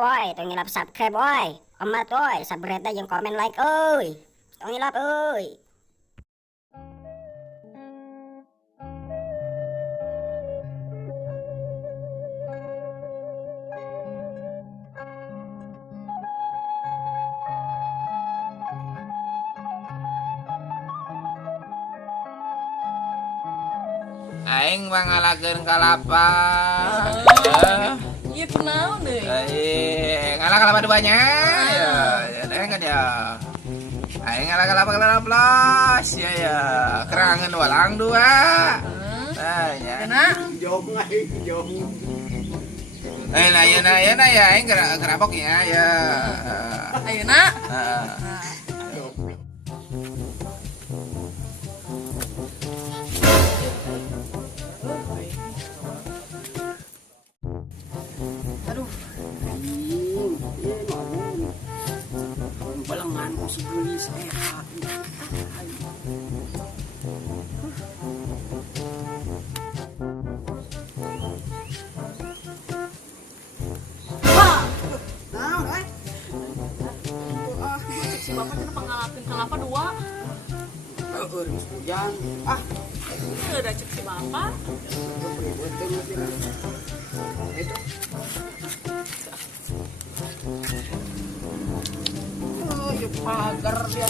Woi, tong ngilap subscribe woi. Amat woi, subscribe yang komen like euy. Tong ngilap euy. Aing mangalakeun kalapa. Iya kenal deh. Ngalah kalapa duanya. Ya, ya kan ya. Aing ngalah kalapa plus. Ya. Kerangan walang dua. Ya. Kena. Jong aing jong. Nah ya aing kerabok ya. Ayeuna. Aduh, Balangan ko si Gulis sehat. si bapak kena pengalaman kelapa dua. Geus hujan. Ini udah cek si bapak. Itu. Oh, ya pagar dia.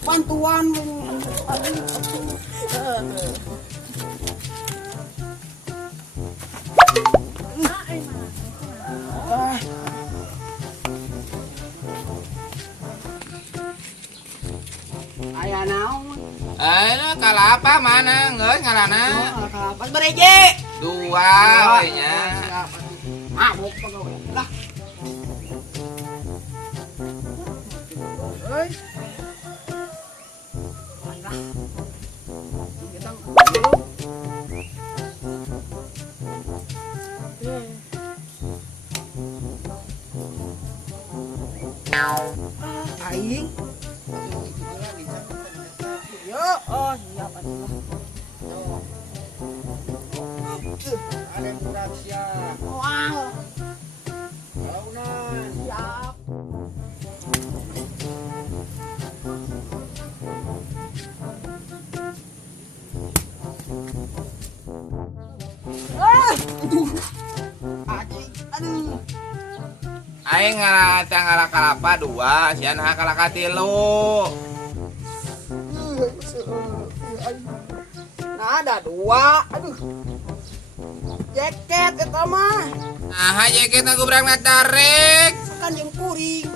Bantuan ayah naon Kalapa mana? Ngeus ngalana. pas bereje Dua kayaknya. mabuk pagawe lah euy kita aing yo oh siap atuh ada kurang siap wow daunan siap aduh Aing ngalah kalapa dua, sian kalaka tilu. nah ada dua aduh jaket eta mah Nah, jaket aku berangkat tarik. kan yang kuring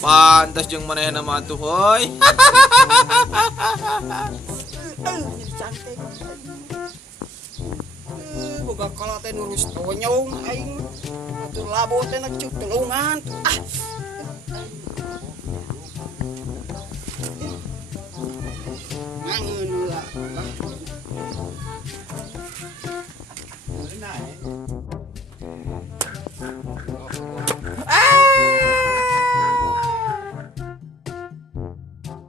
Pantes jeung manehna mah atuh heuy. jadi cantik boga kala teh nurus tonyong aing atur labo teh nak cuk telungan ngangeun heula